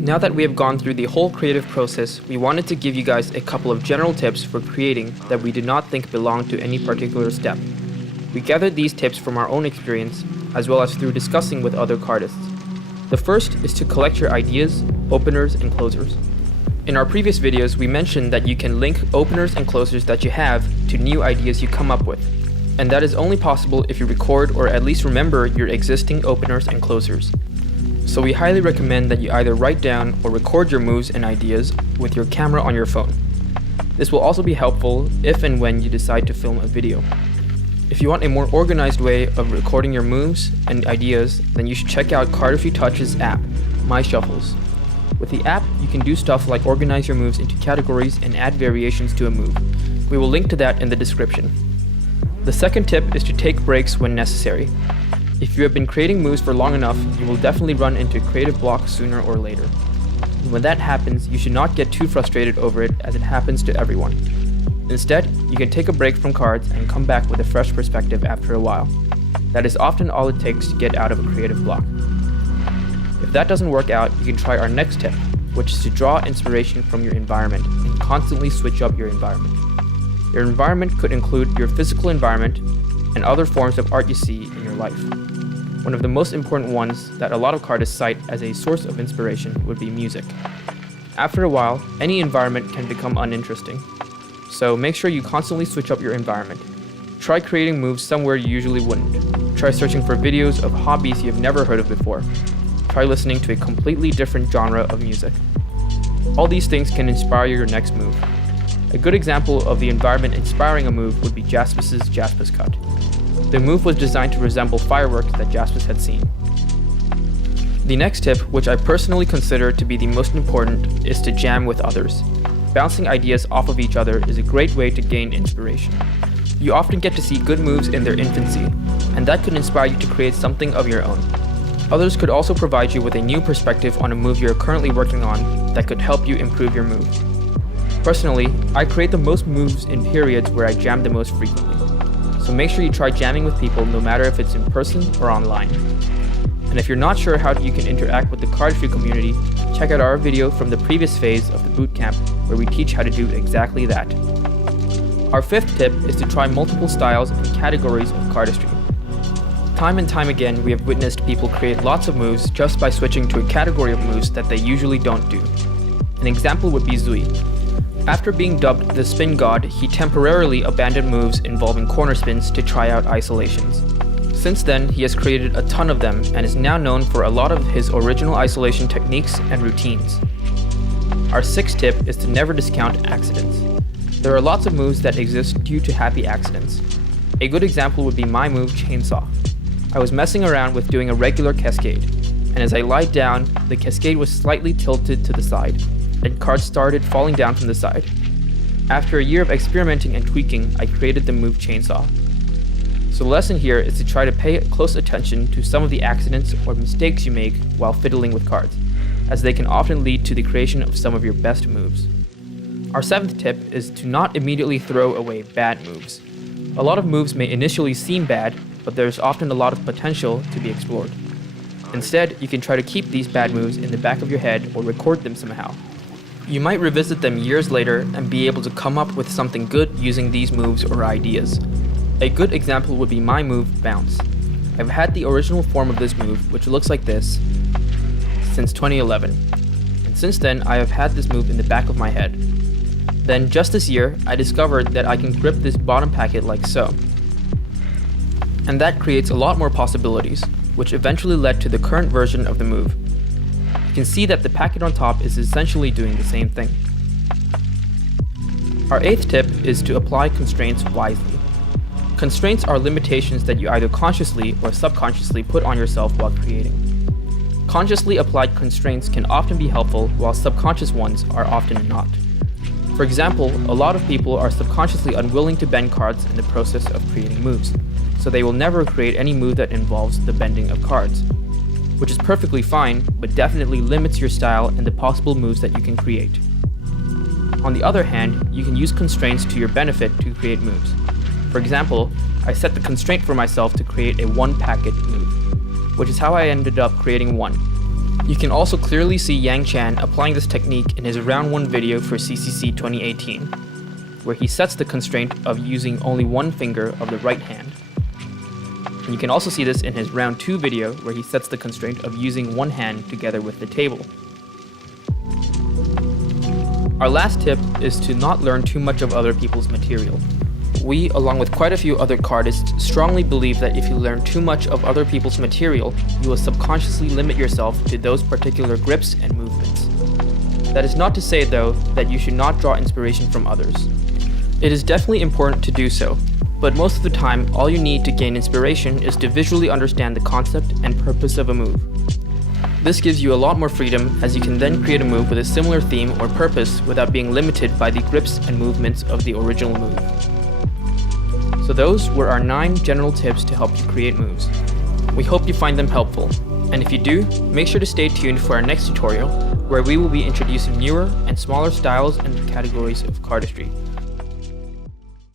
Now that we have gone through the whole creative process, we wanted to give you guys a couple of general tips for creating that we did not think belonged to any particular step. We gathered these tips from our own experience, as well as through discussing with other cardists. The first is to collect your ideas, openers, and closers. In our previous videos, we mentioned that you can link openers and closers that you have to new ideas you come up with. And that is only possible if you record or at least remember your existing openers and closers. So we highly recommend that you either write down or record your moves and ideas with your camera on your phone. This will also be helpful if and when you decide to film a video. If you want a more organized way of recording your moves and ideas, then you should check out Card Touch's app, My Shuffles. With the app, you can do stuff like organize your moves into categories and add variations to a move. We will link to that in the description. The second tip is to take breaks when necessary. If you have been creating moves for long enough, you will definitely run into creative block sooner or later. And when that happens, you should not get too frustrated over it, as it happens to everyone. Instead, you can take a break from cards and come back with a fresh perspective after a while. That is often all it takes to get out of a creative block. If that doesn't work out, you can try our next tip, which is to draw inspiration from your environment and constantly switch up your environment. Your environment could include your physical environment and other forms of art you see in your life. One of the most important ones that a lot of cardists cite as a source of inspiration would be music. After a while, any environment can become uninteresting. So make sure you constantly switch up your environment. Try creating moves somewhere you usually wouldn't. Try searching for videos of hobbies you've never heard of before. Try listening to a completely different genre of music. All these things can inspire your next move. A good example of the environment inspiring a move would be Jaspys's Jaspys Cut. The move was designed to resemble fireworks that Jaspys had seen. The next tip, which I personally consider to be the most important, is to jam with others. Bouncing ideas off of each other is a great way to gain inspiration. You often get to see good moves in their infancy, and that could inspire you to create something of your own. Others could also provide you with a new perspective on a move you're currently working on that could help you improve your move. Personally, I create the most moves in periods where I jam the most frequently. So make sure you try jamming with people no matter if it's in person or online. And if you're not sure how you can interact with the cardistry community, check out our video from the previous phase of the bootcamp where we teach how to do exactly that. Our fifth tip is to try multiple styles and categories of cardistry. Time and time again, we have witnessed people create lots of moves just by switching to a category of moves that they usually don't do. An example would be Zui. After being dubbed the Spin God, he temporarily abandoned moves involving corner spins to try out isolations. Since then, he has created a ton of them and is now known for a lot of his original isolation techniques and routines. Our sixth tip is to never discount accidents. There are lots of moves that exist due to happy accidents. A good example would be my move Chainsaw. I was messing around with doing a regular cascade, and as I lied down, the cascade was slightly tilted to the side, and cards started falling down from the side. After a year of experimenting and tweaking, I created the move Chainsaw. So the lesson here is to try to pay close attention to some of the accidents or mistakes you make while fiddling with cards, as they can often lead to the creation of some of your best moves. Our seventh tip is to not immediately throw away bad moves. A lot of moves may initially seem bad, but there's often a lot of potential to be explored. Instead, you can try to keep these bad moves in the back of your head or record them somehow. You might revisit them years later and be able to come up with something good using these moves or ideas. A good example would be my move, Bounce. I've had the original form of this move, which looks like this, since 2011. And since then, I have had this move in the back of my head. Then, just this year, I discovered that I can grip this bottom packet like so. And that creates a lot more possibilities, which eventually led to the current version of the move. You can see that the packet on top is essentially doing the same thing. Our eighth tip is to apply constraints wisely. Constraints are limitations that you either consciously or subconsciously put on yourself while creating. Consciously applied constraints can often be helpful, while subconscious ones are often not. For example, a lot of people are subconsciously unwilling to bend cards in the process of creating moves, so they will never create any move that involves the bending of cards, which is perfectly fine, but definitely limits your style and the possible moves that you can create. On the other hand, you can use constraints to your benefit to create moves. For example, I set the constraint for myself to create a one packet move, which is how I ended up creating one. You can also clearly see Yang Chan applying this technique in his round 1 video for CCC 2018, where he sets the constraint of using only one finger of the right hand. And you can also see this in his round 2 video, where he sets the constraint of using one hand together with the table. Our last tip is to not learn too much of other people's material. We, along with quite a few other cardists, strongly believe that if you learn too much of other people's material, you will subconsciously limit yourself to those particular grips and movements. That is not to say, though, that you should not draw inspiration from others. It is definitely important to do so, but most of the time, all you need to gain inspiration is to visually understand the concept and purpose of a move. This gives you a lot more freedom, as you can then create a move with a similar theme or purpose without being limited by the grips and movements of the original move. So those were our 9 general tips to help you create moves. We hope you find them helpful, and if you do, make sure to stay tuned for our next tutorial, where we will be introducing newer and smaller styles and categories of cardistry.